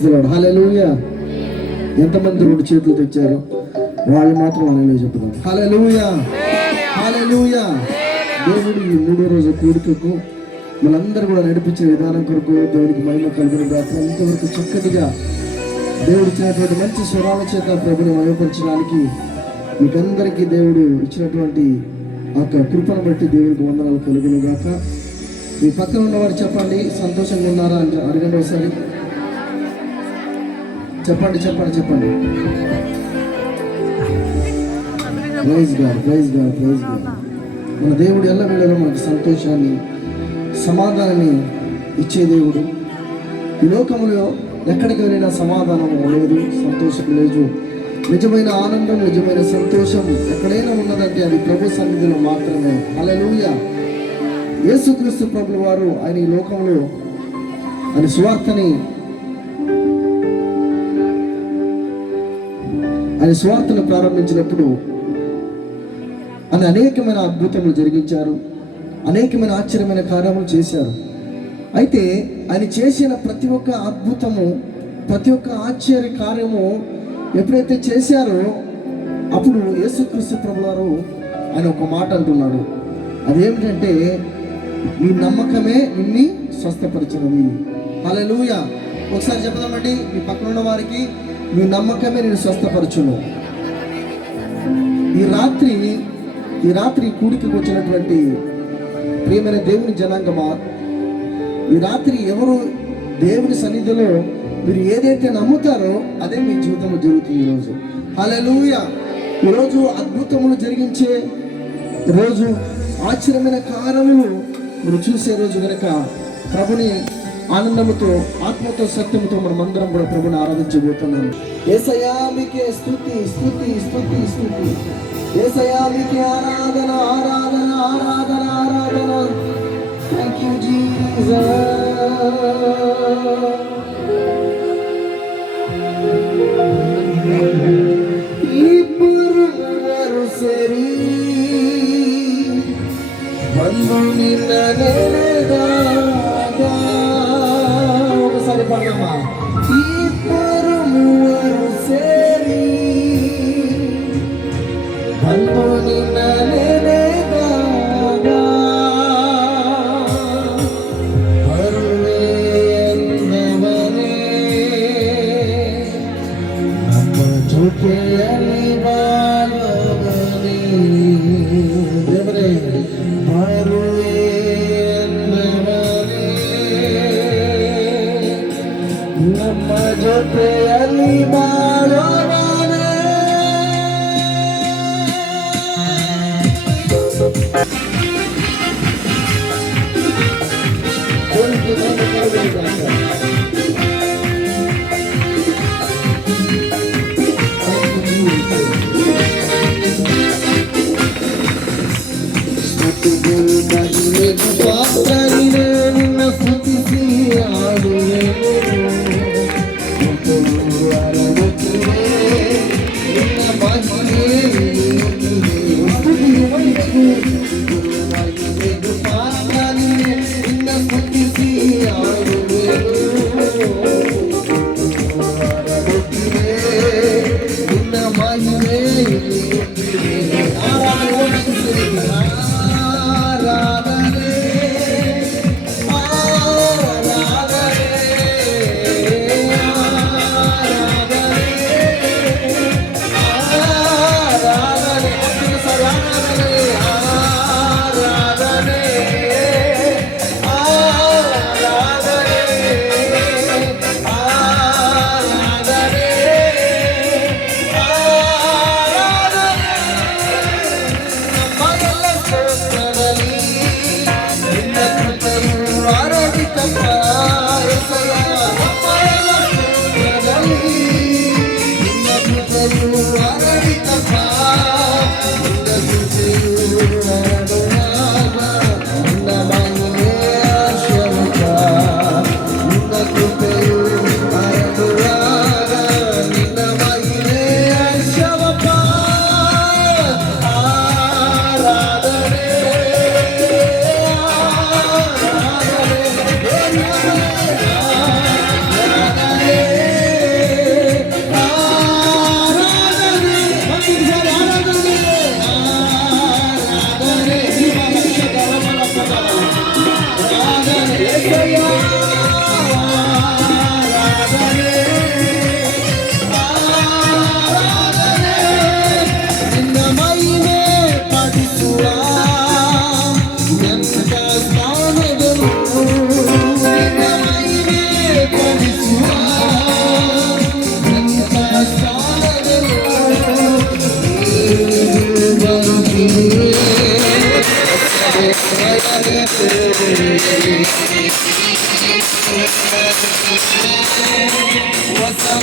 Praise the lord. హల్లెలూయా. ఎంతమంది 2 చేతులు తెచ్చారు వాళ్ళు మాత్రం హల్లెలూయా చెప్తారు. హల్లెలూయా, హల్లెలూయా. దేవుడు ఈ 3వ రోజు కూడికకు మనందరూ కూడా నడిపించిన విధానం కొరకు దేవుడికి మహిమ కలుగును గాక. ఇంతవరకు చక్కటిగా దేవుడు ఇచ్చినటువంటి మంచి స్వరాల చేత ప్రభుని మహిమపరచడానికి మీకందరికీ దేవుడు ఇచ్చినటువంటి ఆ కృపను బట్టి దేవుడికి వందనాలు కలుగును గాక. మీ పక్కన ఉన్నవారు చెప్పండి, సంతోషంగా ఉన్నారా అని అడగండి ఒకసారి. చెప్పండి చెప్పండి చెప్పండి. Praise God, praise God, praise God. మన దేవుడు ఎల్లవేళలా మనకు సంతోషాన్ని సమాధానాన్ని ఇచ్చే దేవుడు. ఈ లోకంలో ఎక్కడికి వెళ్ళినా సమాధానం లేదు, సంతోషం లేదు. నిజమైన ఆనందం, నిజమైన సంతోషం ఎక్కడైనా ఉన్నదంటే అది ప్రభు సన్నిధిలో మాత్రమే. హల్లెలూయా. యేసుక్రీస్తు ప్రభుల వారు ఆయన ఈ లోకంలో ఆయన స్వార్థను ప్రారంభించినప్పుడు ఆయన అనేకమైన అద్భుతములు జరిగించారు, అనేకమైన ఆశ్చర్యమైన కార్యములు చేశారు. అయితే ఆయన చేసిన ప్రతి ఒక్క అద్భుతము, ప్రతి ఒక్క ఆశ్చర్య కార్యము ఎప్పుడైతే చేశారో అప్పుడు యేసుక్రీస్తు ప్రభుల వారు ఆయన ఒక మాట అంటున్నాడు. అదేమిటంటే, నీ నమ్మకమే నిన్ను స్వస్థపరిచినది. హల్లెలూయా. ఒకసారి చెప్దామండి మీ పక్కన ఉన్న వారికి, నీ నమ్మకమే నేను స్వస్థపరచును. ఈ రాత్రి కూడికకు వచ్చినటువంటి ప్రియమైన దేవుని జనాంగమా, ఈ రాత్రి ఎవరు దేవుని సన్నిధిలో మీరు ఏదైతే నమ్ముతారో అదే మీ జీవితంలో జరుగుతుంది ఈరోజు. హల్లెలూయా. ఈరోజు అద్భుతములు జరిగించే రోజు, ఆశ్చర్యమైన కార్యములు మీరు చూసే రోజు కనుక ప్రభుని ఆనందముతో, ఆత్మతో, సత్యముతో మనం అందరం కూడా ప్రభుని ఆరాధించబోతున్నాం. యేసయ్యా మీకే స్తుతి, స్తుతి, స్తుతి, స్తుతి. యేసయ్యా మీకే ఆరాధన, ఆరాధన, ఆరాధన, ఆరాధన. Thank you Jesus. ఒకసారి పడమ్మా. ఇద్దరు మూವರು సేరి బంధు నిన్ననే దాగా కరుణే ఎందవనే నమ్మ చూకే అని బాలవనే దేవరే మరువే ఎందవనే నమ్మ జోతే అని బాలవనే.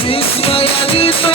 విస్మయనితో